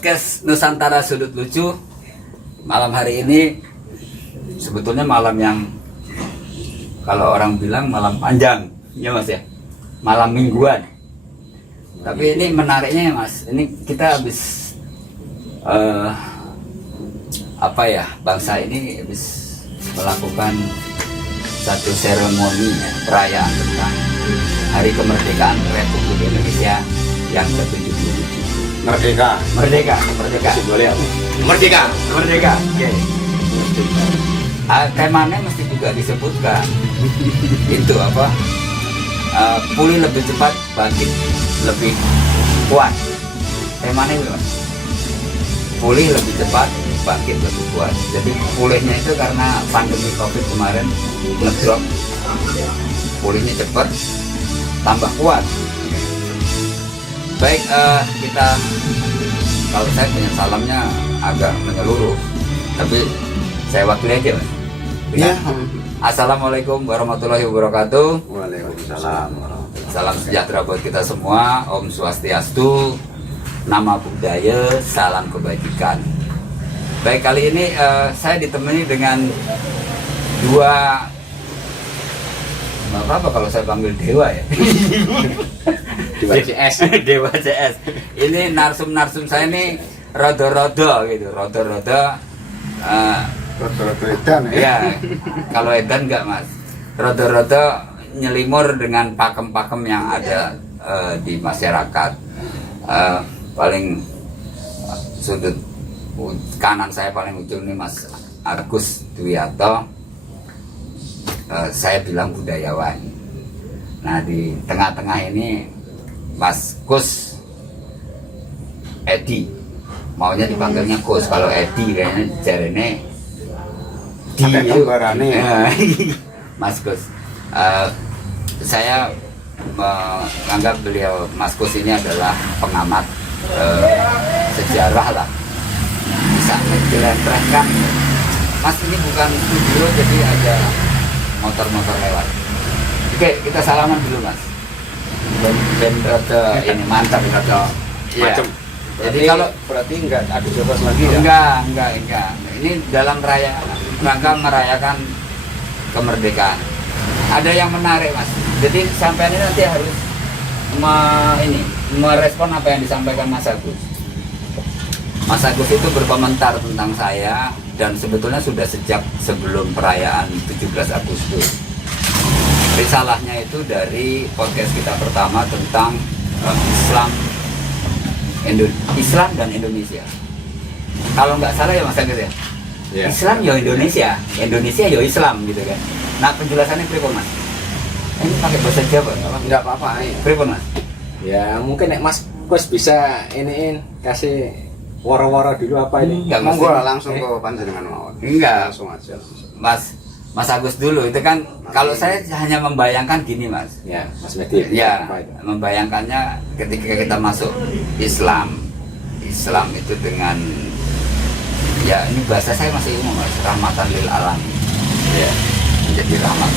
podcast Nusantara Sudut Lucu. Malam hari ini sebetulnya malam yang kalau orang bilang malam panjang, ya Mas ya, malam mingguan. Tapi ini menariknya ya Mas, ini kita habis bangsa ini habis melakukan satu seremoni ya, perayaan tentang Hari Kemerdekaan Republik Indonesia yang ke-77. Merdeka. Boleh ya? Merdeka. Oke. Temanya mesti juga disebutkan. Itu apa? Pulih lebih cepat, bangkit lebih kuat. Temanya itu Mas. Pulih lebih cepat, bangkit lebih kuat. Jadi pulihnya itu karena pandemi Covid kemarin ngedrop. Pulihnya cepat, tambah kuat. Baik, kita, kalau saya punya salamnya agak menyeluruh, tapi saya wakili aja Mas. Ya. Assalamualaikum warahmatullahi wabarakatuh. Waalaikumsalam. Salam sejahtera buat kita semua. Om Swastiastu, nama budaya, salam kebajikan. Baik, kali ini saya ditemani dengan dua, apa kalau saya panggil dewa ya. Dewa CS. Dewa CS. Ini narsum saya ini rodo-rodo gitu, rodo-rodo. Rodo-rodo edan ya. Ya, kalau edan enggak Mas. Rodo-rodo nyelimur dengan pakem-pakem yang ada di masyarakat. Paling sudut kanan saya paling ujung ini Mas Agus Dwiato. Saya bilang budayawan. Nah, di tengah-tengah ini Mas Kus Edi, maunya dipanggilnya Kus. Kalau Edi kayaknya jarene di Mas Kus. Saya menganggap beliau Mas Kus ini adalah pengamat sejarah lah, bisa menjelaskan. Mas, ini bukan studio jadi ada motor-motor lewat. Oke, kita salaman dulu Mas. Ben rada ini mantap rada Macam. Jadi kalau berarti enggak ada jobas lagi ya? Enggak. Ini dalam rangka merayakan kemerdekaan. Ada yang menarik Mas. Jadi sampai ini nanti harus merespon apa yang disampaikan Mas Agus. Mas Agus itu berkomentar tentang saya dan sebetulnya sudah sejak sebelum perayaan 17 Agustus. Risalahnya itu dari podcast kita pertama tentang Islam dan Indonesia. Kalau nggak salah ya Mas Agus ya? Yeah. Islam ya Indonesia, Indonesia ya Islam gitu kan. Nah, penjelasannya pripun Mas? Ini pakai bahasa Jawa Enggak apa-apa ya. Pripun Mas? Ya mungkin Mas Kus bisa kasih wara-wara dulu apa ini? Enggak, monggo langsung ke panjenengan mawon. Enggak. Langsung aja. Mas Agus dulu itu kan kalau saya hanya membayangkan gini Mas. Ya, Mas Medi. Ya, membayangkannya ketika kita masuk Islam itu dengan, ya ini bahasa saya masih umum Mas, rahmatan lil alamin. Ya, menjadi rahmat.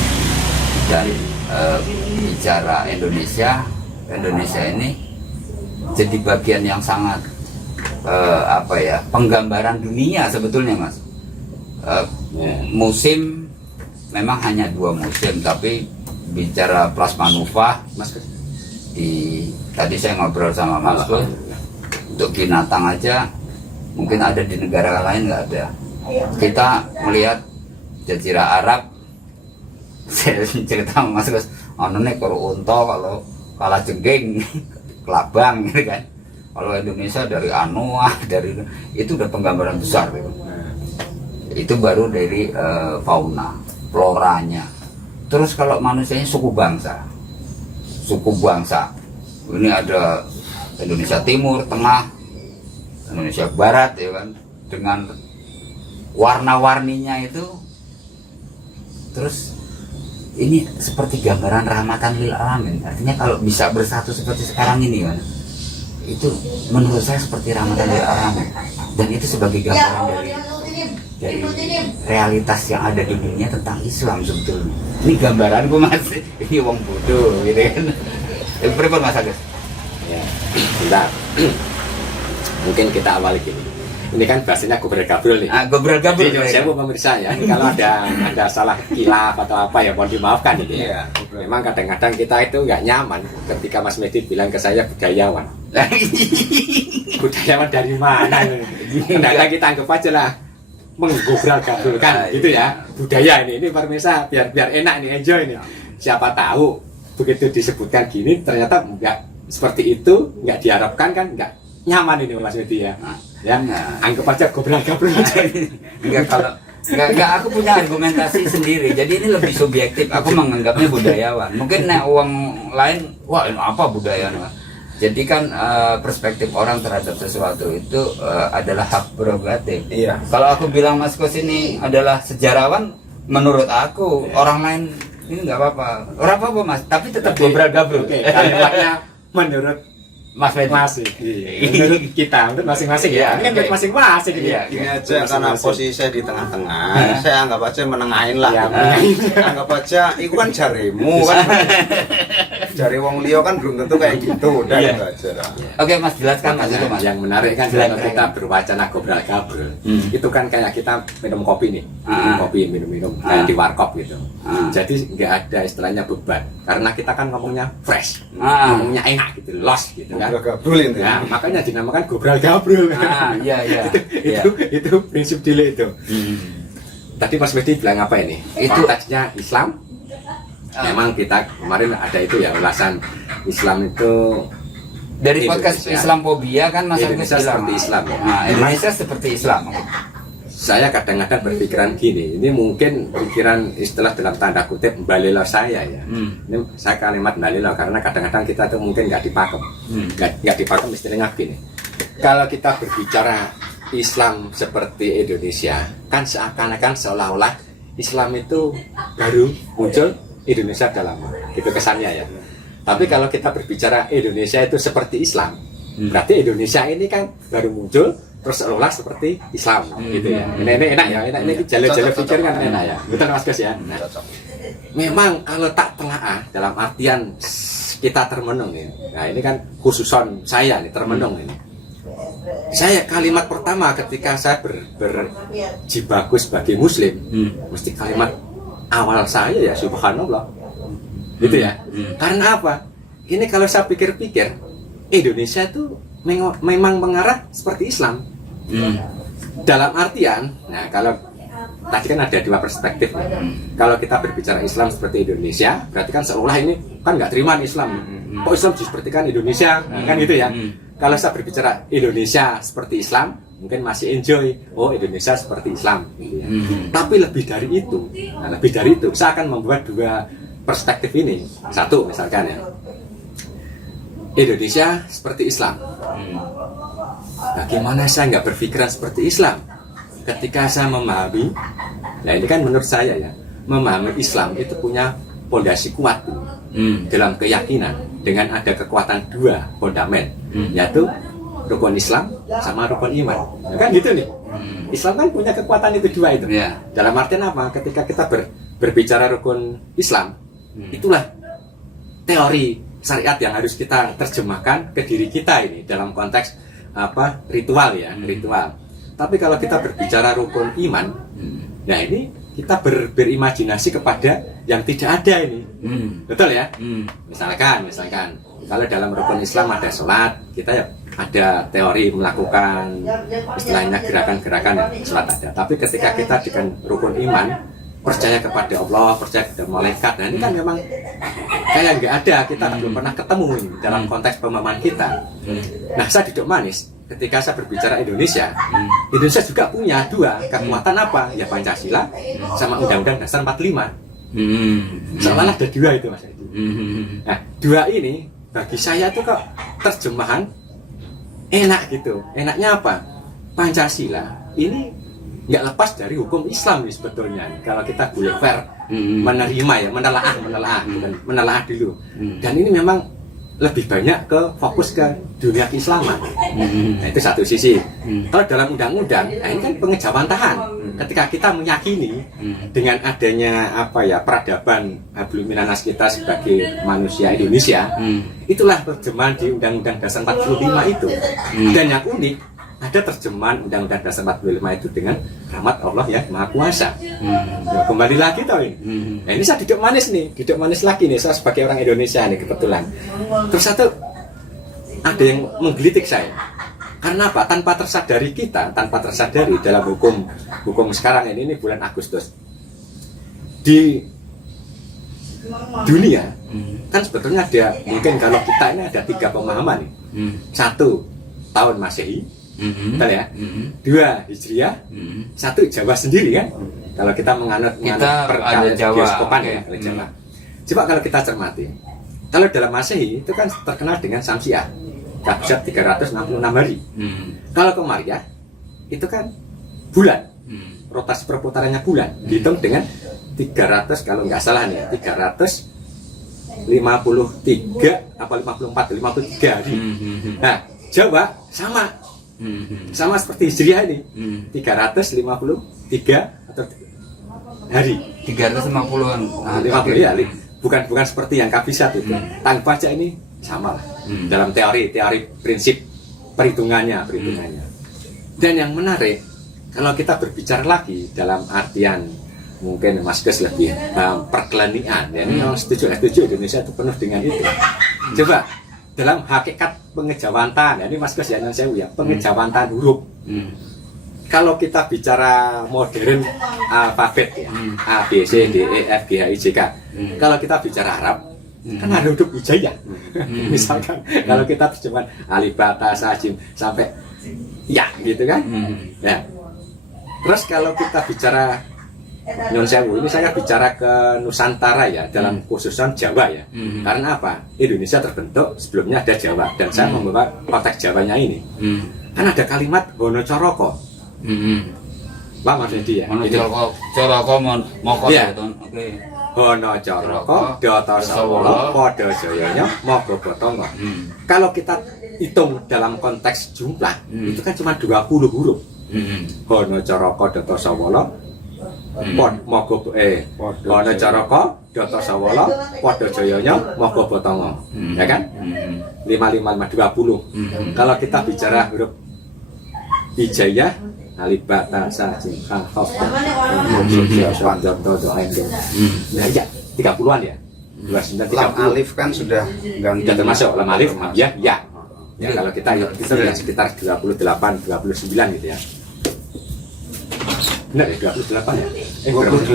Dan bicara Indonesia ini jadi bagian yang sangat penggambaran dunia sebetulnya Mas. Musim memang hanya 2 musim, tapi bicara plasma nova Mas, tadi saya ngobrol sama Mas Kus, untuk binatang aja mungkin ada di negara lain nggak ada. Kita melihat Jazirah Arab, saya cerita sama Mas Kus, nih kalau unta kalau kalah jengging kelabang gitu kan. Kalau Indonesia dari Anoa, dari itu udah penggambaran besar gitu. Itu baru dari fauna, floranya. Terus kalau manusianya suku bangsa. Ini ada Indonesia Timur, Tengah, Indonesia Barat ya kan, dengan warna-warninya itu. Terus ini seperti gambaran rahmatan lil alamin. Artinya kalau bisa bersatu seperti sekarang ini kan, itu menurut saya seperti rahmatan lil alamin. Dan itu sebagai gambaran dari realitas yang ada di dunia tentang Islam sebetulnya. Ini gambaranku Mas, ini wong bodoh gitu kan. Pripun Mas Agus? Ya, bentar. Mungkin kita awali gini. Ini kan bahasanya gobral-gabrul nih. Gobral-gabrul. Jadi saya mau pemirsa ya, ini kalau ada salah kilaf atau apa ya mohon dimaafkan ini ya. Memang kadang-kadang kita itu nggak nyaman ketika Mas Medi bilang ke saya budayawan. Budayawan dari mana? Kadang-kadang kita anggap aja lah menggobral-gabrulkan gitu ya. Budaya ini pemirsa biar enak nih, enjoy nih. Siapa tahu begitu disebutkan gini ternyata nggak seperti itu, nggak diharapkan kan nggak nyaman ini Mas Medi ya. Ya, anggap aja gobral-gabrul aja. Enggak, aku punya argumentasi sendiri. Jadi ini lebih subjektif. Aku menganggapnya budayawan. Mungkin uang lain, wah ini apa budayawan? Jadi kan perspektif orang terhadap sesuatu itu adalah hak prerogatif. Iya. Kalau aku bilang Mas Kos ini adalah sejarawan, menurut aku orang lain ini nggak apa-apa. Orang apa Mas? Tapi tetap gobral-gabrul. Oke, kalimatnya menurut Mas Medi. Menurut kita, menurut masing-masing ya. Ini kan menurut masing-masing ini. Iya. Gini aja karena posisi saya di tengah-tengah, saya anggap aja menengahin lah. Ya, Anggap aja, itu kan jarimu kan. Jari wong liya kan belum tentu kayak gitu, udah Iya. gitu aja lah. Oke Mas, jelaskan Mas itu Mas. Yang menarik kan kalau kita berwacana gobral-gabrul, itu kan kayak kita minum kopi nih, minum kayak di warkop gitu. Jadi nggak ada istilahnya beban, karena kita kan ngomongnya fresh, ngomongnya enak gitu, los gitu kan. Gobral-gabrul itu. Ya, makanya dinamakan gobral-gabrul. Iya. Itu prinsip dile itu. Tadi Mas Medi bilang apa ini? Itu Konteksnya Islam. Memang kita kemarin ada itu ya ulasan Islam itu dari podcast Indonesia. Islamophobia kan Mas Agus Indonesia bilang, seperti Islam ya. Nah, Indonesia seperti Islam. Saya kadang-kadang berpikiran gini, ini mungkin pikiran istilah dalam tanda kutip balelo saya ya. Ini saya kalimat balelo karena kadang-kadang kita tuh mungkin nggak dipakem, nggak dipakem istilahnya gini. Kalau kita berbicara Islam seperti Indonesia, kan seakan-akan seolah-olah Islam itu baru muncul, Indonesia udah lama, itu kesannya ya. Tapi kalau kita berbicara Indonesia itu seperti Islam, berarti Indonesia ini kan baru muncul, terus seolah seperti Islam, gitu ya. Ini enak ya, ini jalan-jalan pikir kan enak ya, betul Mas Gus ya. Nah, memang kalau tak telaah dalam artian kita termenung ya. Nah ini kan khususon saya nih termenung ini. Saya kalimat pertama ketika saya berjibaku sebagai Muslim, mesti kalimat awal saya ya subhanallah, gitu ya. Karena apa? Ini kalau saya pikir-pikir, Indonesia itu memang mengarah seperti Islam. Dalam artian, nah kalau tadi kan ada dua perspektif. Kalau kita berbicara Islam seperti Indonesia, berarti kan seolah ini kan nggak terima Islam. Kok Islam seperti kan Indonesia, kan gitu ya. Kalau saya berbicara Indonesia seperti Islam, mungkin masih enjoy. Oh Indonesia seperti Islam, gitu ya. Tapi lebih dari itu, saya akan membuat dua perspektif ini. Satu misalkan ya, Indonesia seperti Islam. Bagaimana saya nggak berpikiran seperti Islam? Ketika saya memahami, nah ini kan menurut saya ya, memahami Islam itu punya fondasi kuat dalam keyakinan dengan ada kekuatan dua fondamen, yaitu rukun Islam sama rukun iman. Kan gitu nih. Islam kan punya kekuatan itu dua itu. Dalam artian apa? Ketika kita berbicara rukun Islam, itulah teori syariat yang harus kita terjemahkan ke diri kita ini dalam konteks apa ritual ya, ritual. Tapi kalau kita berbicara rukun iman, nah ini kita berimajinasi kepada yang tidak ada ini, betul ya? Misalkan kalau dalam rukun Islam ada sholat, kita ya ada teori melakukan istilahnya gerakan-gerakan sholat ada. Tapi ketika kita dengan rukun iman, percaya kepada Allah, percaya kepada malaikat, nah ini kan memang kayak nggak ada, kita belum pernah ketemu ini dalam konteks pemahaman kita. Nah saya duduk manis. Ketika saya berbicara Indonesia, Indonesia juga punya dua kekuatan apa? Ya Pancasila sama Undang-Undang Dasar 45. Seolah ada dua itu Mas. Nah, dua ini bagi saya tuh kok terjemahan enak gitu. Enaknya apa? Pancasila ini nggak lepas dari hukum Islam nih sebetulnya. Kalau kita boleh fair menerima ya, menelaah dulu. Dan ini memang lebih banyak ke fokus ke dunia keislaman. Nah, itu satu sisi. Kalau dalam undang-undang, nah ini kan pengejawantahan. Ketika kita meyakini dengan adanya apa ya peradaban hablum minanas kita sebagai manusia Indonesia, itulah terjemahan di Undang-Undang Dasar 45 itu. Dan yang unik ada terjemahan Undang-Undang Dasar 45 itu dengan rahmat Allah yang Maha Kuasa. Nah, kembali lagi tau ini. Nah, ini saya duduk manis lagi nih, saya sebagai orang Indonesia nih kebetulan. Terus satu ada yang menggelitik saya. Karena apa? Tanpa tersadari dalam hukum sekarang ini bulan Agustus di dunia kan sebetulnya ada, mungkin kalau kita ini ada 3 pemahaman nih. 1 tahun Masehi, betul ya. 2 Hijriah, 1 Jawa sendiri kan. Kalau kita menganut ada Jawa, Geoskopan okay. ya, Jawa. Coba kalau kita cermati, kalau dalam Masehi itu kan terkenal dengan Samsiah, Kabsat 366 hari. Kalau Komariah itu kan bulan, rotasi perputarannya bulan, dihitung dengan 300 kalau nggak salah nih, 353 apa 53 hari. Nah, Jawa sama seperti Hijriah ini, 353 atau hari. 350-an. 50 ya, bukan seperti yang kabisat itu. Tanpa baca ini sama lah. Dalam teori prinsip perhitungannya. Dan yang menarik, kalau kita berbicara lagi dalam artian mungkin Mas Gus lebih perkelenian ya, ini setuju Indonesia itu penuh dengan itu. Coba dalam hakikat pengejawantan ya, ini Mas Gus ya, pengejawantan huruf. Kalau kita bicara modern alfabet ya, A, B, C, D, E, F, G, H, I, J, K. Kalau kita bicara Arab, kan ada huruf hijaiyah. Misalkan kalau kita terjemahan alif, ba, ta, sa, jim sampai ya gitu kan. Ya. Terus kalau kita bicara Nyon Sewu, ini saya bicara ke Nusantara ya, dalam khususan Jawa ya. Karena apa? Indonesia terbentuk sebelumnya ada Jawa, dan saya membawa konteks Jawanya ini. Kan ada kalimat Hono Coroko. Pak maksudnya dia. Hono Coroko moko ya. Oke. Hono Coroko, Doto Sawolo, Podo Joyonya, Mogo Botongo. Kalau kita hitung dalam konteks jumlah, itu kan cuma 20 huruf. Hono Coroko, Doto Sawolo, Mogo Hono Coroko, Doto Sawolo, Podo Joyonya, Mogo Botongo. Ya kan? 55 20. Kalau kita bicara huruf hijaiyah, alif, ba, ta, sa, jim, ha, hof, nah ya 30-an ya, 29 Lam 30. alif kan sudah ganti. Sudah termasuk lam alif ya. Kalau kita yang sekitar 28 29 gitu ya. Benar ya 28 ya? 28.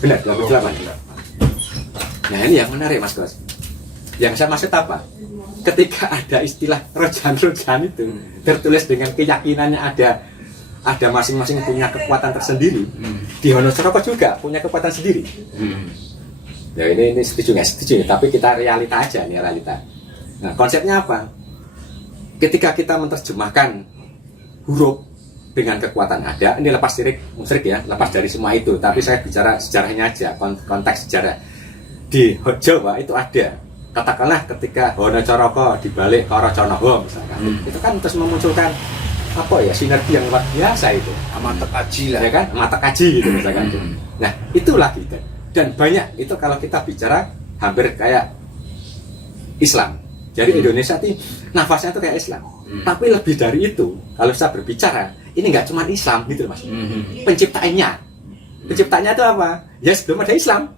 Benar 28. Nah ini yang menarik Mas Bos. Yang saya maksud apa? Ketika ada istilah rojan-rojan itu tertulis dengan keyakinannya ada masing-masing punya kekuatan tersendiri. Di Hono Coroko juga punya kekuatan sendiri. Ya ini setuju nggak setuju, tapi kita realita aja nih realita. Nah konsepnya apa? Ketika kita menerjemahkan huruf dengan kekuatan ada, ini lepas dari musyrik ya, lepas dari semua itu, tapi saya bicara sejarahnya aja, konteks sejarah. Di Jawa itu ada, katakanlah ketika Hono Coroko dibalik Koro Conoho misalkan, itu kan terus memunculkan apa ya, sinergi yang luar biasa itu, Mata kaji lah ya kan, mata kaji gitu misalkan. Nah itulah gitu, dan banyak itu kalau kita bicara hampir kayak Islam. Jadi Indonesia itu nafasnya itu kayak Islam. Tapi lebih dari itu, kalau saya berbicara, ini nggak cuma Islam gitu Mas. Penciptaannya itu apa? Ya sebelum ada Islam.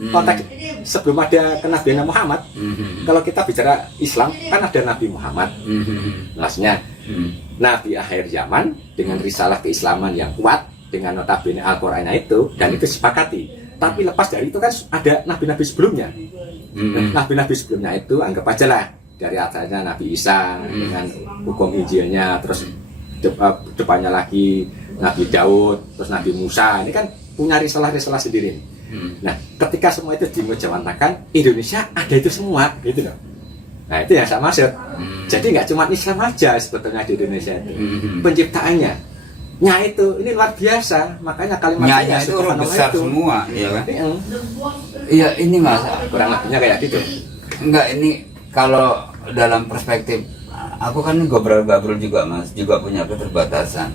Konteks sebelum ada kenabian Muhammad. Kalau kita bicara Islam, kan ada Nabi Muhammad. Maksudnya Nabi akhir zaman dengan risalah keislaman yang kuat, dengan notabene Al-Qur'an itu, dan itu disepakati. Tapi lepas dari itu kan ada nabi-nabi sebelumnya. Nabi-nabi sebelumnya itu anggap aja lah, dari asalnya Nabi Isa dengan hukum Injilnya, terus depannya lagi Nabi Daud, terus Nabi Musa. Ini kan punya risalah-risalah sendiri. Nah, ketika semua itu dimujawantakan, Indonesia ada itu semua, gitu loh. Nah, itu yang saya maksud. Jadi nggak cuma Islam aja sebetulnya di Indonesia itu. Penciptaannya, itu ini luar biasa. Makanya kalimatnya itu huruf besar itu semua, ya kan? Iya, ini Mas, kurang lebihnya kayak gitu. Enggak, ini kalau dalam perspektif aku kan ngobrol-ngobrol juga Mas, juga punya keterbatasan.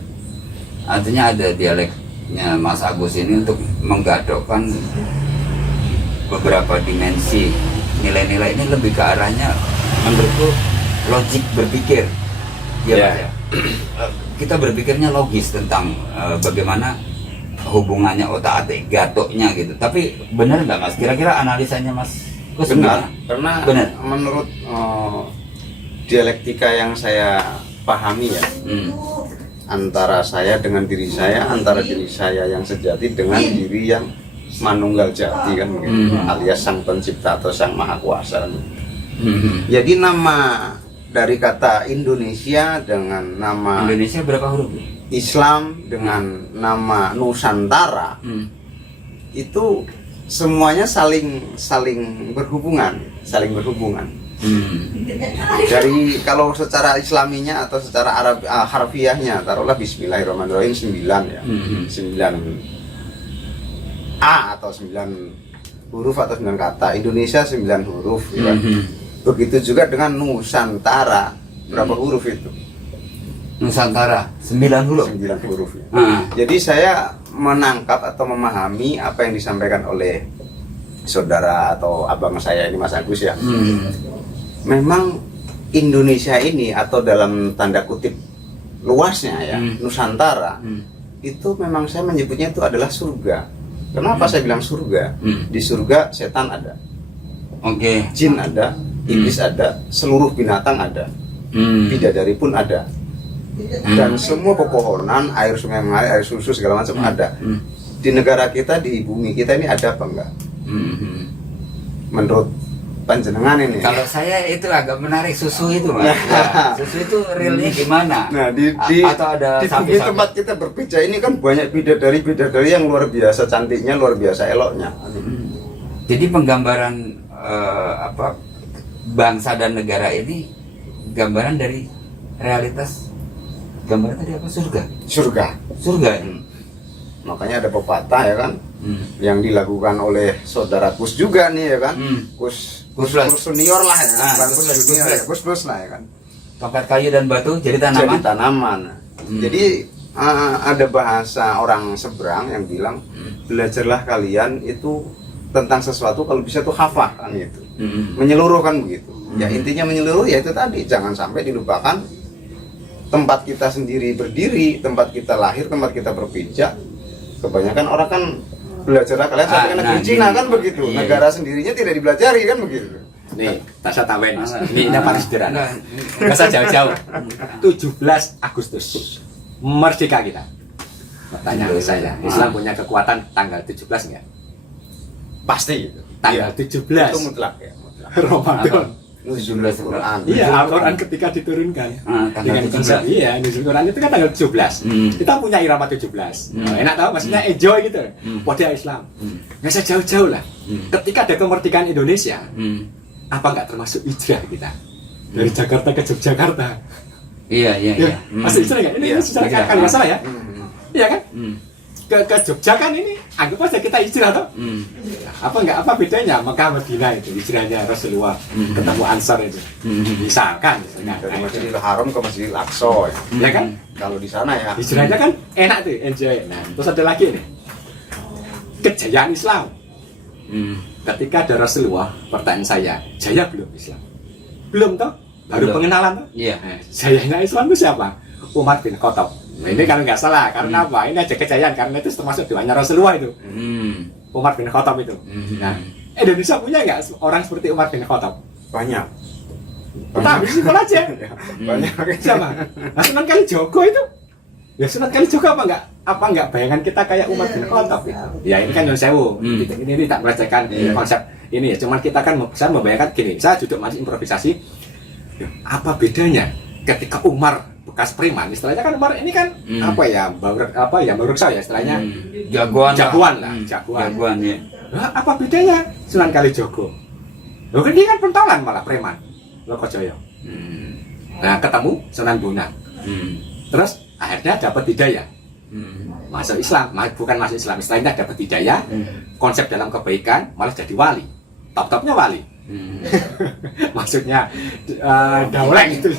Artinya ada dialeknya Mas Agus ini untuk menggadokkan beberapa dimensi. Nilai-nilai ini lebih ke arahnya menurutku logik berpikir. Ya, ya. Mas, ya. kita berpikirnya logis tentang bagaimana hubungannya otak-atik gatoknya gitu. Tapi benar nggak Mas? Kira-kira analisanya Mas Kus Benar, gimana? karena Benar. menurut dialektika yang saya pahami ya, antara saya dengan diri saya, antara diri saya yang sejati dengan diri yang manunggal jati kan begitu, alias sang pencipta atau sang maha kuasa. Jadi nama dari kata Indonesia dengan nama Indonesia berapa huruf? Islam dengan nama Nusantara itu semuanya saling berhubungan. Dari kalau secara Islaminya atau secara Arab harfiahnya taruhlah Bismillahirrahmanirrahim 9 ya. 9 A atau 9 huruf atau 9 kata. Indonesia 9 huruf ya. Begitu juga dengan Nusantara. Berapa huruf itu? Nusantara 9 huruf. 9 huruf ya. Jadi saya menangkap atau memahami apa yang disampaikan oleh saudara atau abang saya ini Mas Agus ya. Memang Indonesia ini atau dalam tanda kutip luasnya ya, Nusantara itu memang saya menyebutnya itu adalah surga. Kenapa saya bilang surga? Di surga setan ada, jin ada, iblis ada, seluruh binatang ada, bidadari pun ada, dan semua pepohonan, air sungai mengalir, air susu segala macam ada. Di negara kita, di bumi kita ini ada apa enggak? Menurut panjenengan ini. Kalau saya itu agak menarik susu itu Mas. Ya, susu itu realnya gimana? Nah, di atau ada di bumi sapi-sapi? tempat kita berpijak ini kan banyak bidadari yang luar biasa cantiknya, luar biasa eloknya. Jadi penggambaran bangsa dan negara ini gambaran dari realitas. Gambaran tadi apa? Surga. Makanya ada pepatah ya kan, yang dilakukan oleh saudara Kus juga nih ya kan, Kus senior lah ya, bukan Kus junior ya, Kus plus lah ya kan. Tongkat kayu dan batu jadi tanaman. Jadi ada bahasa orang seberang yang bilang, belajarlah kalian itu tentang sesuatu kalau bisa tuh hafal kan gitu, menyeluruh kan begitu. Ya intinya menyeluruh ya itu tadi, jangan sampai dilupakan tempat kita sendiri berdiri, tempat kita lahir, tempat kita berpijak. Kebanyakan orang kan belajarlah kalian sampai ke negeri Cina kan begitu. Iya. Negara sendirinya tidak dipelajari kan begitu. Nih, tak tawen. Ini paling sederhana. Nggak usah jauh-jauh. 17 Agustus merdeka kita. Pertanyaan saya, Islam punya kekuatan tanggal 17 nggak? Pasti gitu. Tanggal Iya. 17 Itu mutlak ya. Mutlak. Ramadan. Nuzul Quran. Iya, Al-Quran ketika diturunkan tanggal dengan 17. konsep, iya, nuzul Quran itu kan tanggal 17. Kita punya irama 17. Enak tau, maksudnya enjoy gitu. Pada Islam. Nggak usah jauh-jauh lah. Ketika ada kemerdekaan Indonesia, apa nggak termasuk hijrah kita? Dari Jakarta ke Yogyakarta. Iya. Masuk hijrah nggak? Ini secara hijrah. kalau nggak salah ya. Iya kan? Ke Jogja kan ini anggap aja kita hijrah toh. Apa bedanya Mekah Madinah itu hijrahnya Rasulullah ketemu Ansar itu. Misalkan Dari Masjidil Haram ke Masjidil Aqsa ya. ya kan? Kalau di sana ya. Hijrahnya kan enak tuh, enjoy. Nah, terus ada lagi nih. Kejayaan Islam. Ketika ada Rasulullah, pertanyaan saya, jaya belum Islam? Belum toh? Baru Belum. pengenalan toh? Iya. Jayanya Islam itu siapa? Umar bin Khattab. Nah, ini kalau nggak salah, karena apa? Ini aja kejayaan, karena itu termasuk doanya Rasulullah itu. Umar bin Khattab itu. Nah, Indonesia punya nggak orang seperti Umar bin Khattab? Banyak. Kita habis simpel aja. Banyak. Siapa? Nah, Sunan Kalijogo itu. Ya Sunan Kalijogo apa nggak bayangan kita kayak Umar bin Khattab gitu. Ya ini kan Nyun Sewu. Ini tak merasakan konsep ini ya. Cuman kita kan saya membayangkan gini, saya duduk masih improvisasi. Apa bedanya ketika Umar bekas preman, istilahnya kan Umar ini kan Bauruksa ya istilahnya. Jagoan lah. Jagoan ya. Nah, apa bedanya Sunan Kalijogo? Loh kan dia kan pentolan malah preman. Lokojoyo. Nah, ketemu Sunan Bonang. Terus akhirnya dapat hidayah. Masuk Islam, bukan masuk Islam, istilahnya dapat hidayah. Konsep dalam kebaikan malah jadi wali. Top-topnya wali. Maksudnya dauleng itu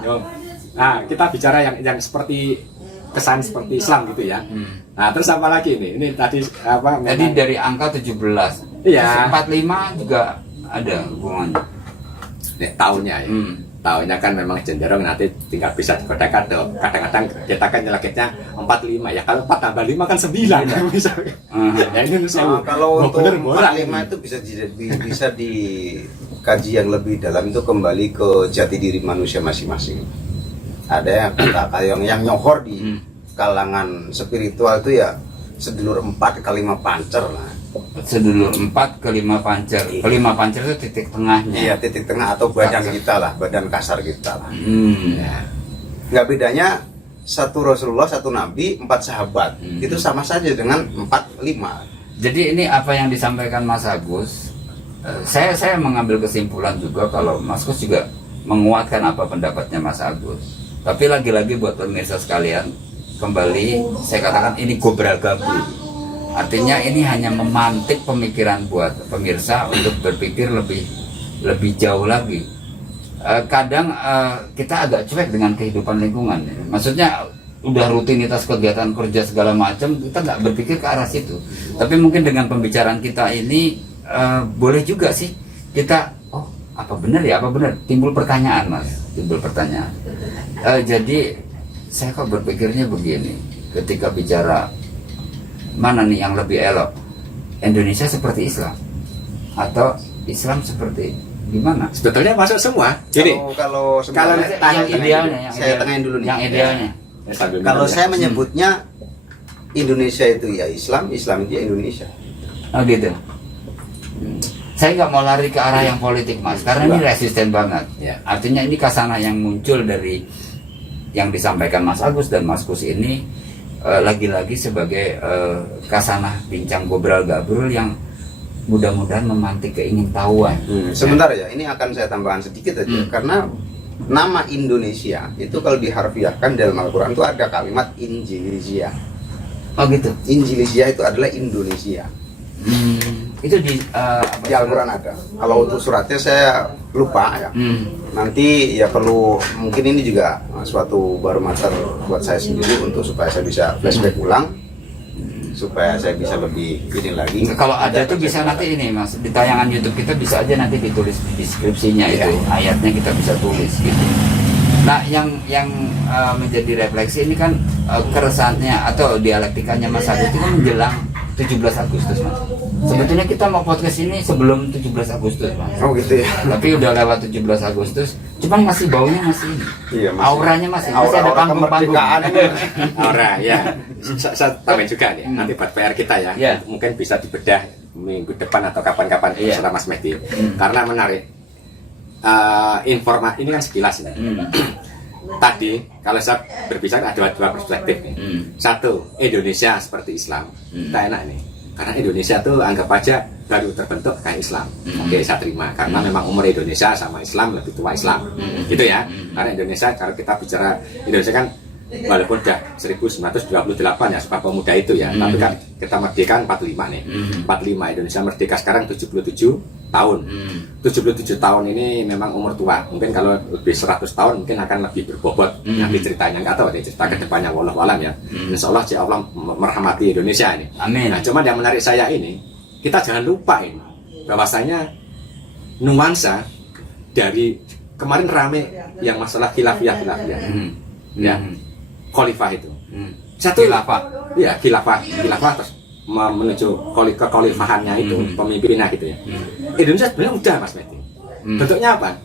dauleng. Nah, kita bicara yang seperti kesan seperti Islam gitu ya. Nah, terus apa lagi nih? Ini tadi apa? Tadi dari angka 17. Iya. 45 juga ada hubungannya. Tahunnya ya. Taunya kan memang cenderung nanti tinggal bisa dikode-kode. Kadang-kadang kita kan nyelekitnya 45 ya. Kalau 4 tambah 5 kan 9 ya misalnya. Ya ini saya kalau untuk bener, 45 itu bisa dikaji yang lebih dalam, itu kembali ke jati diri manusia masing-masing. Ada yang kata yang nyohor di kalangan spiritual itu ya sedulur 4 ke 5 pancer lah. Sedulur 4 ke 5 pancer. Ke 5 pancer itu titik tengahnya. Iya, titik tengah atau badan kita lah, badan kasar kita lah. Ya. Nggak bedanya satu Rasulullah, satu Nabi, 4 sahabat. Itu sama saja dengan 4, 5. Jadi ini apa yang disampaikan Mas Agus, saya mengambil kesimpulan juga kalau Mas Agus juga menguatkan apa pendapatnya Mas Agus. Tapi lagi-lagi buat pemirsa sekalian, kembali saya katakan ini gobral gabul. Artinya ini hanya memantik pemikiran buat pemirsa untuk berpikir lebih jauh lagi. Kadang kita agak cuek dengan kehidupan lingkungan. Maksudnya udah rutinitas kegiatan kerja segala macam, kita nggak berpikir ke arah situ. Tapi mungkin dengan pembicaraan kita ini boleh juga sih kita, oh apa benar ya, apa benar, timbul pertanyaan Mas, timbul pertanyaan. Jadi saya kok berpikirnya begini, ketika bicara mana nih yang lebih elok, Indonesia seperti Islam atau Islam seperti gimana? Sebetulnya masuk semua. Jadi kalau yang idealnya, saya tengahin dulu nih. Yang idealnya. Kalau saya menyebutnya Indonesia itu ya Islam, Islam itu ya Indonesia. Oh gitu. Saya nggak mau lari ke arah yang politik Mas, karena ini resisten banget. Ya. Artinya ini kasanah yang muncul dari yang disampaikan Mas Agus dan Mas Kus ini lagi-lagi sebagai kasanah bincang gobral gabrul yang mudah-mudahan memantik keingintahuan. Sebentar ya, ini akan saya tambahkan sedikit aja, karena nama Indonesia itu kalau diharfiahkan dalam Al-Quran itu ada kalimat Injilizia. Oh gitu. Injilizia itu adalah Indonesia. Itu di Al-Quran ada. Kalau untuk suratnya saya lupa ya. Nanti ya perlu, mungkin ini juga suatu barometer buat saya sendiri untuk supaya saya bisa flashback ulang, supaya saya bisa lebih ini lagi. Kalau ada tuh bisa nanti ini Mas, di tayangan YouTube kita bisa aja nanti ditulis di deskripsinya itu ayatnya kita bisa tulis gitu. Nah yang menjadi refleksi ini kan keresahannya atau dialektikanya Mas Agus itu kan menjelang 17 Agustus Mas. Sebetulnya kita mau podcast ini sebelum 17 Agustus Mas. Oh gitu ya. Tapi udah lewat 17 Agustus, cuman masih baunya masih ini. Iya, masih. Auranya masih ada panggung-panggung. Aura ya. Saya tambahin juga nih. Nanti buat PR kita ya. Ya. Mungkin bisa dibedah minggu depan atau kapan-kapan setelah Mas Mehdi. Karena menarik. Informasi ini kan sekilas ini. Tadi kalau saya berbicara ada dua perspektif nih. Satu, Indonesia seperti Islam. Kita enak nih. Karena Indonesia tuh anggap aja baru terbentuk kayak Islam. Oke, saya terima. Karena memang umur Indonesia sama Islam lebih tua Islam. Gitu ya. Karena Indonesia, kalau kita bicara Indonesia kan walaupun udah 1928 ya Sumpah Pemuda itu ya, tapi kan kita merdeka 45 nih. 45, Indonesia merdeka sekarang 77 tahun. 77 tahun ini memang umur tua. Mungkin kalau lebih 100 tahun mungkin akan lebih berbobot nanti ceritanya, nggak tahu deh cerita ke depannya, wallahu alam ya. Insya Allah Allah merahmati Indonesia ini. Amin. Nah, cuman yang menarik saya ini, kita jangan lupa ini bahwasanya nuansa dari kemarin rame yang masalah khilafiyah ya. Khalifah itu. Satu khilafah. Iya, khilafah terus menuju kekhalifahannya itu, pemimpinnya gitu ya. Indonesia sebenarnya udah Mas Mehdi. Bentuknya apa?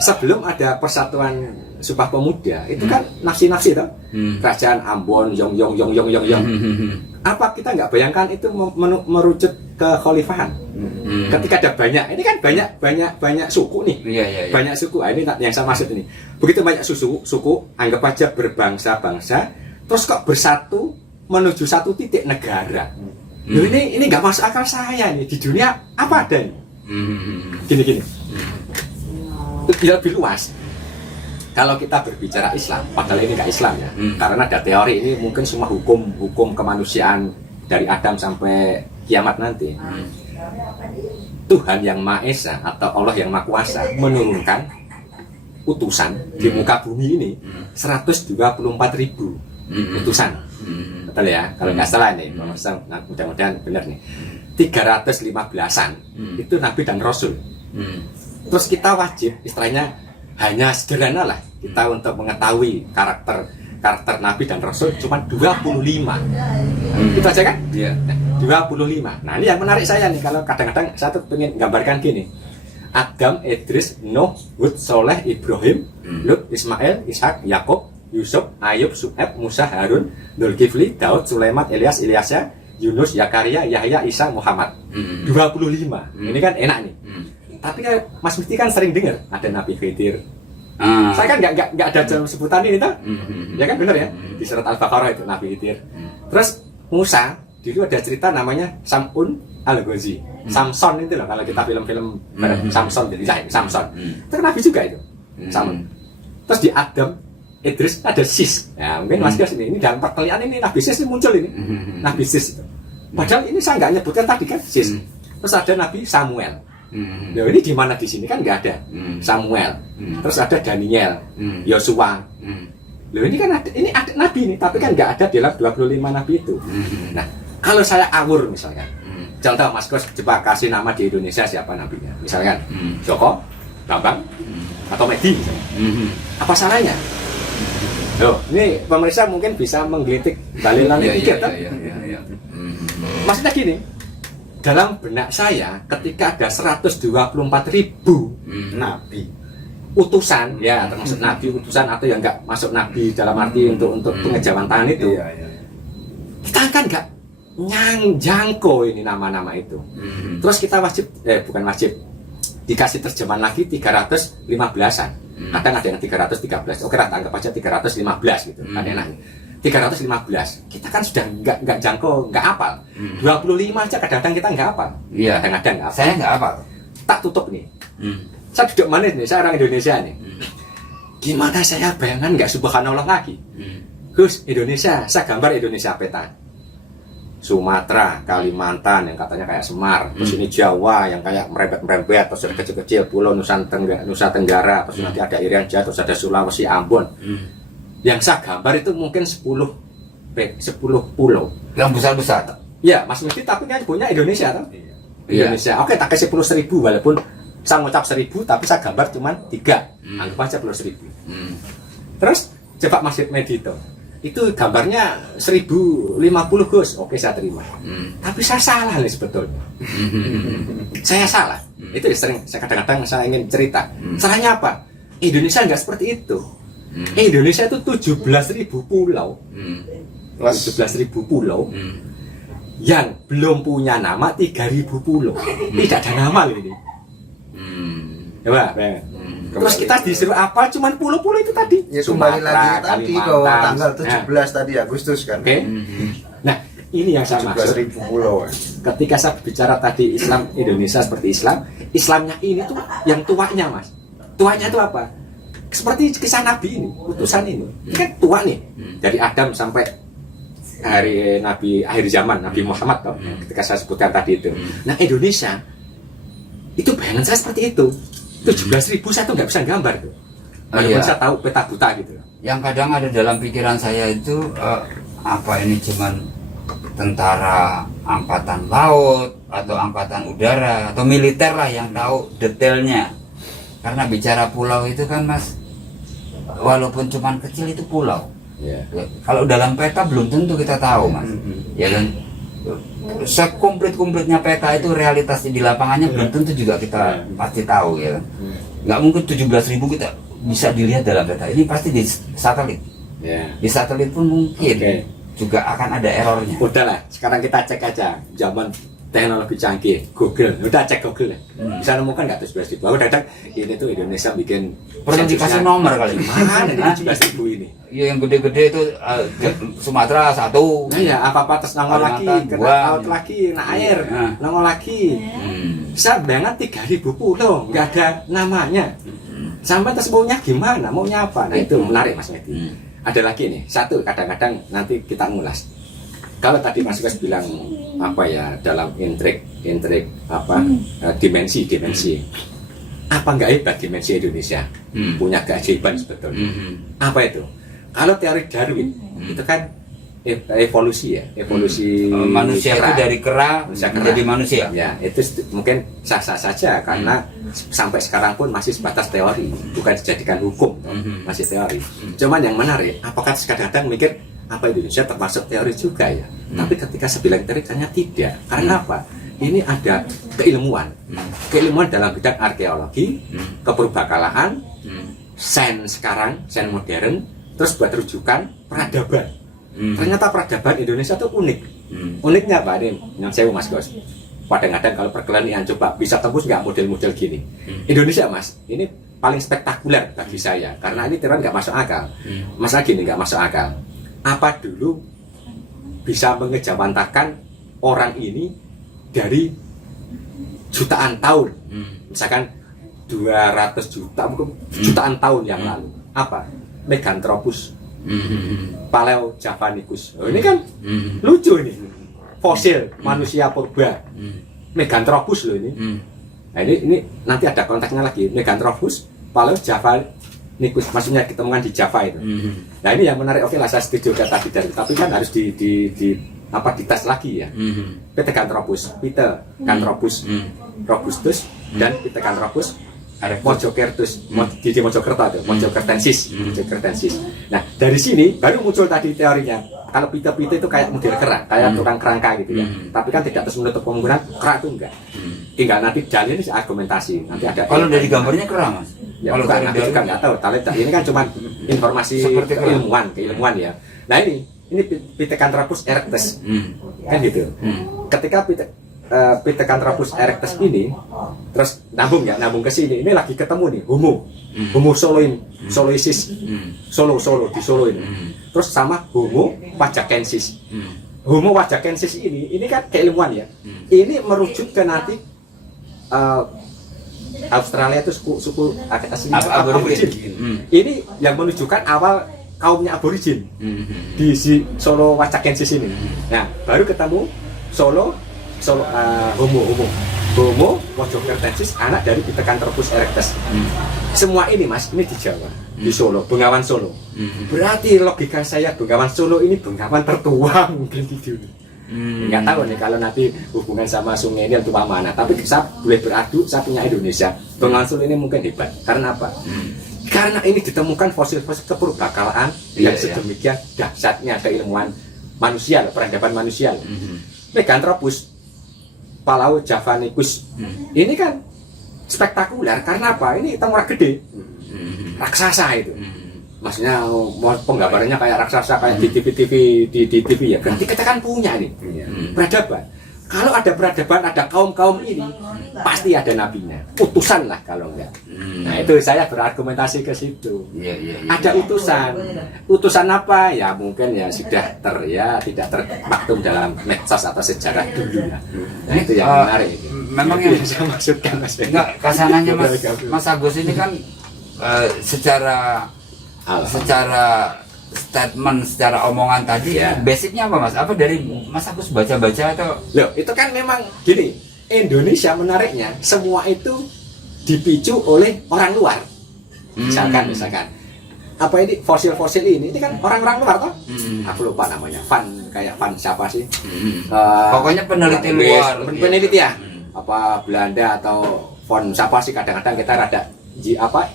Sebelum ada persatuan Sumpah Pemuda, itu kan nafsi-nafsi toh. Kerajaan Ambon, yong. Apa kita nggak bayangkan itu merucut ke khalifahan? Ketika ada banyak, ini kan banyak suku nih. Iya. Banyak suku. Ini yang saya maksud ini. Begitu banyak suku, anggap aja berbangsa-bangsa, terus kok bersatu menuju satu titik negara. Loh, ini nggak masuk akal saya nih. Di dunia apa ada nih? Gini. Lebih luas. Kalau kita berbicara Islam, padahal ini nggak Islam ya, karena ada teori ini mungkin semua hukum kemanusiaan dari Adam sampai kiamat nanti. Tuhan yang Maha Esa atau Allah yang Maha Kuasa menurunkan utusan di muka bumi ini 124.000 utusan. Betul ya? Kalau nggak salah nih, mudah-mudahan benar nih. 315-an itu Nabi dan Rasul. Terus kita wajib istilahnya hanya sederhana lah kita untuk mengetahui karakter Nabi dan Rasul cuma 25. Itu aja kan? Iya. 25. Nah ini yang menarik saya nih, kalau kadang-kadang saya tuh pengen gambarkan gini. Adam, Idris, Nuh, Hud, Soleh, Ibrahim, Lut, Ismail, Ishak, Yakub, Yusuf, Ayub, Su'eb, Musa, Harun, Dzulkifli, Daud, Sulaiman, Ilyas, Ilyasya, Yunus, Yakaria, Yahya, Isa, Muhammad. 25. Ini kan enak nih. Tapi kan Mas Mufti kan sering dengar ada Nabi Khidir. Saya kan nggak ada dalam sebutan ini tuh. Ya kan benar ya? Di surat Al-Baqarah itu Nabi Khidir. Terus Musa, dulu ada cerita namanya Sam'un Al-Ghazi. Samson itu loh, kalau kita film-film Samson, jadi Samson. Itu kan Nabi juga itu. Samson. Terus di Adam, Idris ada Sis. Ya mungkin Mas Gas ini dalam perkalian ini Nabi Sis ini muncul ini. Nabi Sis itu. Padahal ini saya nggak nyebutkan tadi kan Sis. Terus ada Nabi Samuel. Nah, ini di mana di sini kan nggak ada Samuel. Terus ada Daniel, Yosua. Loh ini kan ada Nabi ini, tapi kan nggak ada dalam 25 Nabi itu. Nah, kalau saya awur misalkan, contoh Mas Kos coba kasih nama di Indonesia siapa nabinya, misalkan Joko, Bambang, atau Medi misalnya. Apa salahnya? Loh, ini pemirsa mungkin bisa menggelitik dalil-dalil pikir kan? Maksudnya gini, dalam benak saya ketika ada 124.000 Nabi utusan, ya termasuk nabi utusan atau yang nggak masuk nabi dalam arti untuk pengejawantahan itu, kita kan nggak jangkau ini nama-nama itu. Terus kita wajib, bukan wajib, dikasih terjemahan lagi 315-an. Kadang ada yang 313. Oke, anggap aja 315 gitu. Kan enak. 315. Kita kan sudah nggak jangkau, nggak hafal. 25 aja kadang-kadang kita nggak hafal. Iya. Kadang-kadang nggak hafal. Saya nggak hafal. Tak tutup nih. Saya duduk manis nih, saya orang Indonesia nih. Gimana saya bayangan nggak subhanallah lagi? Gus, Indonesia, saya gambar Indonesia peta. Sumatera, Kalimantan yang katanya kayak Semar, terus ini Jawa yang kayak merembet-merembet, terus ada kecil-kecil pulau Nusa Tenggara, terus nanti ada Irian Jaya, terus ada Sulawesi, Ambon. Yang saya gambar itu mungkin 10 pulau. Yang besar-besar. Ya, Mas Mufti tapi kan punya Indonesia kan? Indonesia. Oke, tak kasih 10.000 walaupun saya ngucap 1.000 tapi saya gambar cuma 3. Anggap aja 10.000. Terus coba Mas Medi itu gambarnya 1050 Gus. Oke, saya terima. Tapi saya salah nih sebetulnya. Saya salah. Itu ya sering saya kadang-kadang saya ingin cerita. Salahnya apa? Indonesia nggak seperti itu. Indonesia itu 17.000 pulau. 17.000 pulau. Yang belum punya nama 3.000 pulau. Tidak ada nama loh ini. Coba, terus kita disuruh apa? Cuman pulau-pulau itu tadi. Ya kembali lagi tadi ke tanggal 17 tadi Agustus kan. Oke. Nah, ini yang saya maksud. 17.000 pulau. Ketika saya bicara tadi Islam Indonesia seperti Islam, Islamnya ini tuh yang tuanya, Mas. Tuanya itu apa? Seperti kisah Nabi ini, utusan ini. Ini kan tua nih. Dari Adam sampai hari Nabi akhir zaman, Nabi Muhammad toh, ketika saya sebutkan tadi itu. Nah, Indonesia itu bayangan saya seperti itu. 17.000 saya tuh nggak bisa gambar tuh. Walaupun saya tahu peta buta gitu. Yang kadang ada dalam pikiran saya itu apa ini cuman tentara angkatan laut atau angkatan udara atau militer lah yang tahu detailnya. Karena bicara pulau itu kan Mas, walaupun cuman kecil itu pulau. Ya, kalau dalam peta belum tentu kita tahu Mas. Ya kan. Sekomplit-komplitnya peta itu realitas di lapangannya belum tentu juga kita pasti tahu ya. Nggak mungkin 17.000 kita bisa dilihat dalam peta. Ini pasti di satelit. Di satelit pun mungkin juga akan ada errornya. Udahlah, sekarang kita cek aja zaman teknologi canggih, Google. Udah cek Google ya. Bisa nemukan nggak tuh 17.000? Aku datang ini tuh Indonesia bikin. Perlu dikasih nomor kali. Mana nih 17.000 ini? Iya, yang gede-gede itu Sumatera 1. Nah ya, apa-apa atas nongol lagi, kena laut lagi, nah air, nongol lagi. Saya bayangkan 3.000 pulau, nggak ada namanya. Sampai terus maunya gimana, maunya apa? Nah itu menarik Mas Medi. Ada lagi nih, satu kadang-kadang nanti kita ngulas. Kalau tadi Mas Gus bilang apa ya dalam intrik apa dimensi. Apa nggak hebat dimensi Indonesia? Punya keajaiban sebetulnya. Apa itu? Kalau teori Darwin itu kan evolusi ya, evolusi manusia itu kera. dari kera Manusia kera. menjadi manusia. Ya, itu mungkin sah-sah saja karena sampai sekarang pun masih sebatas teori, bukan dijadikan hukum, masih teori. Cuman yang menarik, apakah kadang-kadang mikir apa Indonesia termasuk teori juga ya? Tapi ketika sebilang teori ternyata tidak. Karena apa? Ini ada keilmuan, keilmuan dalam bidang arkeologi, kepurbakalaan, sains sekarang, sains modern, terus buat rujukan peradaban. Ternyata peradaban Indonesia itu unik. Uniknya apa nih? Yang saya Mas Gos. Kadang-kadang kalau perkelanian coba bisa tembus nggak model-model gini. Indonesia Mas, ini paling spektakuler bagi saya karena ini teori nggak masuk akal. Masa gini nggak masuk akal. Apa dulu bisa mengejawantakan orang ini dari jutaan tahun, misalkan 200 juta, mungkin jutaan tahun yang lalu. Apa? Meganthropus Paleojavanicus. Oh, ini kan lucu ini. Fosil manusia purba. Meganthropus loh ini. Nah, ini nanti ada konteksnya lagi. Meganthropus Paleojavanicus, maksudnya ketemuan di Java itu. Nah, ini yang menarik. Oke lah, saya setuju kata Peter, tapi kan harus dites lagi ya. Pithecanthropus robustus dan Pithecanthropus Mojokertus, di Mojokerto itu, Mojokertensis. Nah, dari sini baru muncul tadi teorinya. Kalau pita-pita itu kayak model kera, kayak tukang kerangka gitu ya. Tapi kan tidak terus menutup kemungkinan kera itu enggak. Tinggal nanti dalil ini argumentasi. Nanti ada. Kalau dari gambarnya kera Mas. Ya, kalau kan nanti juga nggak tahu. Ini kan cuma informasi seperti keilmuan ya. Nah ini Pithecanthropus erectus, kan gitu. Ketika Pithecanthropus erectus ini terus nambung ke sini, ini lagi ketemu nih Homo soloisis, Solo di Solo ini, terus sama Homo wajakensis. Homo wajakensis ini kan keilmuan ya. Ini merujuk ke nanti Australia itu suku asli aborigin. Ini yang menunjukkan awal kaumnya aborigin di Solo wajakensis ini. Nah, baru ketemu Homo Mojokertensis, anak dari Pithecanthropus erectus. Semua ini Mas, ini di Jawa, di Solo, Bengawan Solo. Berarti logika saya Bengawan Solo ini Bengawan tertua mungkin di dunia. Nggak tahu nih kalau nanti hubungan sama sungai ini tua mana. Tapi saya boleh beradu, saya punya Indonesia. Bengawan Solo ini mungkin hebat. Karena apa? Karena ini ditemukan fosil-fosil kepurbakalaan yang sedemikian dahsyatnya keilmuan manusia, peradaban manusia. Meganthropus Paleojavanicus ini kan spektakuler karena apa? Ini temuan gede, raksasa itu. Maksudnya penggambarannya kayak raksasa kayak di TV ya. Berarti kita kan punya nih peradaban. Kalau ada peradaban, ada kaum ini pasti ada nabinya, utusan lah kalau enggak. Nah itu saya berargumentasi ke situ. Ada utusan apa ya mungkin ya sudah tidak termaktum dalam medsos atau sejarah dulu. Nah itu yang menarik. Memang yang saya maksudkan Mas. Enggak, kasananya Mas Agus ini kan secara statement, secara omongan tadi basicnya apa Mas? Apa dari Mas Agus baca-baca atau? Loh, itu kan memang gini, Indonesia menariknya semua itu dipicu oleh orang luar. Misalkan apa ini fosil-fosil ini kan orang-orang luar toh? Aku lupa namanya. Kayak siapa sih? Pokoknya peneliti luar. Peneliti ya. Apa Belanda atau siapa sih kadang-kadang kita rada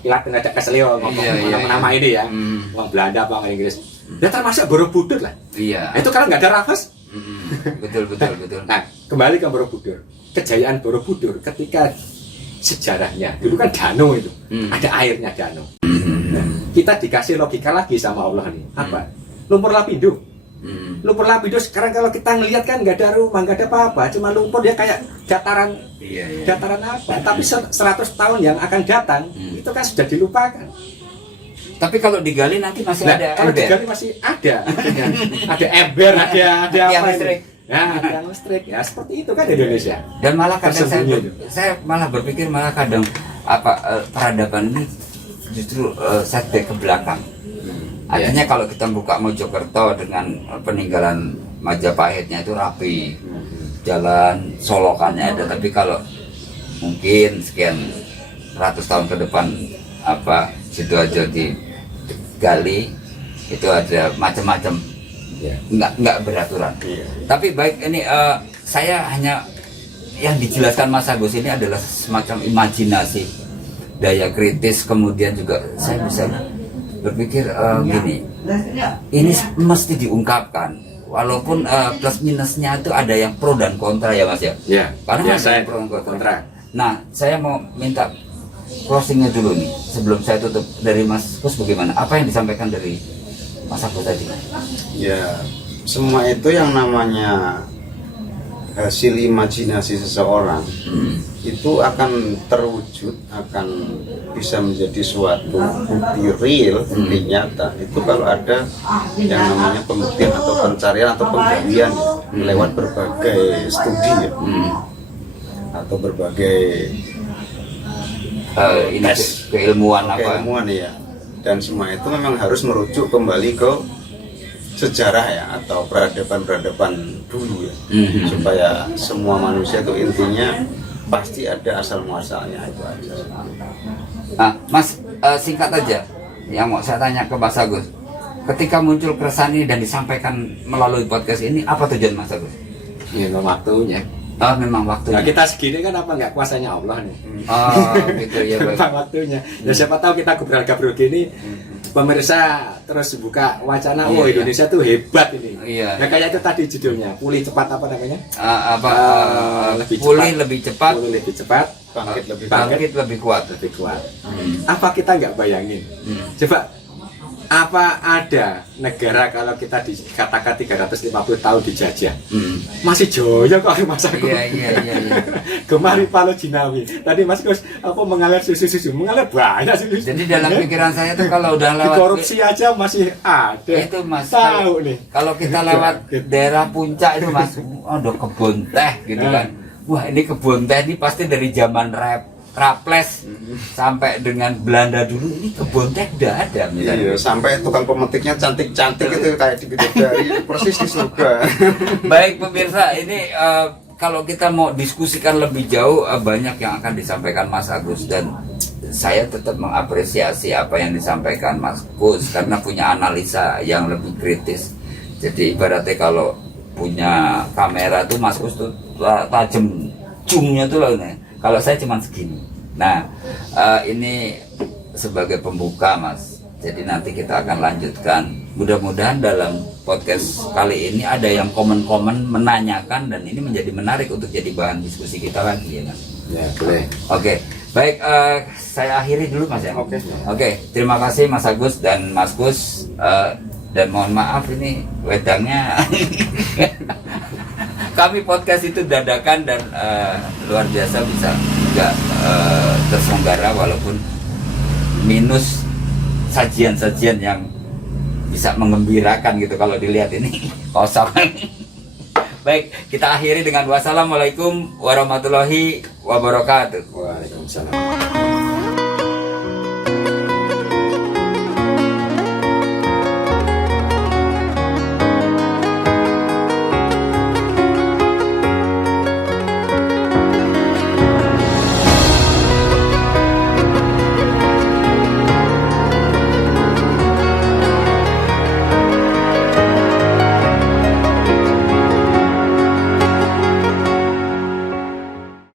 ilat keselio ngomong nama ini ya. Orang Belanda apa orang Inggris. Dan termasuk Borobudur lah. Iya. Itu kalau nggak ada Raffles. Betul. Nah, kembali ke Borobudur. Kejayaan Borobudur ketika sejarahnya dulu kan danau itu. Ada airnya danau. Kita dikasih logika lagi sama Allah nih. Apa? Lumpur lapindo. Lumpur lapindo sekarang kalau kita ngelihat kan nggak ada rumah, nggak ada apa-apa, cuma lumpur dia kayak dataran apa? Tapi 100 tahun yang akan datang itu kan sudah dilupakan. Tapi kalau digali nanti masih ada kalau ember. digali masih ada ember, ada Tiang apa listrik. Tiang listrik ya seperti itu kan Indonesia. Dan malah kadang saya Tersembunyi malah berpikir kadang peradaban ini justru setback ke belakang. Artinya kalau kita buka Mojokerto dengan peninggalan Majapahitnya itu rapi, jalan solokannya ada. Tapi kalau mungkin sekian ratus tahun ke depan Sidoarjo digali, itu ada macam-macam Ya. nggak beraturan. Iya. Tapi baik ini saya hanya yang dijelaskan Mas Agus ini adalah semacam imajinasi, daya kritis, kemudian juga saya bisa berpikir gini, ini mesti diungkapkan walaupun plus minusnya itu ada yang pro dan kontra ya Mas ya. Ya. Karena Ya, ada saya yang pro dan kontra. kontra. Nah, saya mau minta closingnya dulu nih sebelum saya tutup dari Mas Agus bagaimana? Apa yang disampaikan dari Mas Agus tadi? Ya, semua itu yang namanya hasil imajinasi seseorang itu akan terwujud, akan bisa menjadi suatu bukti real, bukti nyata itu kalau ada yang namanya pembuktian atau pencarian atau penggalian lewat berbagai studi ya, atau berbagai Ini keilmuan apa? keilmuan ya. Dan semua itu memang harus merujuk kembali ke sejarah ya, atau peradaban-peradaban dulu ya, supaya semua manusia itu intinya pasti ada asal muasalnya, itu aja. Nah, Mas, singkat aja yang mau saya tanya ke Mas Agus. Ketika muncul keresahan ini dan disampaikan melalui podcast ini, apa tujuan Mas Agus? Ya, waktunya. Oh, memang waktunya. Nah, kita segini kan apa nggak kuasanya Allah nih. Oh, gitu ya, baik. Memang waktunya. Ya siapa tahu kita ngobrol-ngobrol gini, pemirsa terus buka wacana, Iya, oh iya. Indonesia tuh hebat ini. Iya. Ya kayak itu tadi judulnya, pulih cepat apa namanya? Lebih Pulih cepat. lebih cepat, Pulih lebih cepat, Bangkit lebih bangkit lebih kuat. lebih kuat. Apa kita nggak bayangin? Coba, apa ada negara kalau kita dikatakan 350 tahun dijajah masih jaya kok Mas Agus? Iya. Gemari Palo Jinawi. Tadi Mas Gus apa mengalir susu mengalir banyak susu. Jadi dalam pikiran saya tuh kalau udah lewat korupsi aja masih ada. itu Mas, Tahu nih. kalau kita lewat daerah puncak itu Mas, ada kebun teh gitu kan. Wah, ini kebun teh ini pasti dari zaman Raples sampai dengan Belanda dulu, ini kebun teh udah ada misalnya. Iya, sampai tukang pemetiknya cantik-cantik itu kayak di bidadari persis di surga. Baik pemirsa, ini kalau kita mau diskusikan lebih jauh, banyak yang akan disampaikan Mas Agus, dan saya tetap mengapresiasi apa yang disampaikan Mas Gus karena punya analisa yang lebih kritis. Jadi ibaratnya kalau punya kamera tuh Mas Gus tuh tajam zoomnya tuh loh nih. Kalau saya cuma segini. Nah, ini sebagai pembuka Mas. Jadi nanti kita akan lanjutkan. Mudah-mudahan dalam podcast kali ini ada yang komen-komen menanyakan, dan ini menjadi menarik untuk jadi bahan diskusi kita lagi ya Mas. Ya, boleh. Oke, baik, saya akhiri dulu Mas ya. Oke, terima kasih Mas Agus dan Mas Gus, dan mohon maaf ini wedangnya. Kami podcast itu dadakan dan luar biasa bisa juga terselenggara walaupun minus sajian-sajian yang bisa mengembirakan gitu kalau dilihat ini kosong. Baik, kita akhiri dengan wassalamualaikum warahmatullahi wabarakatuh. Waalaikumsalam.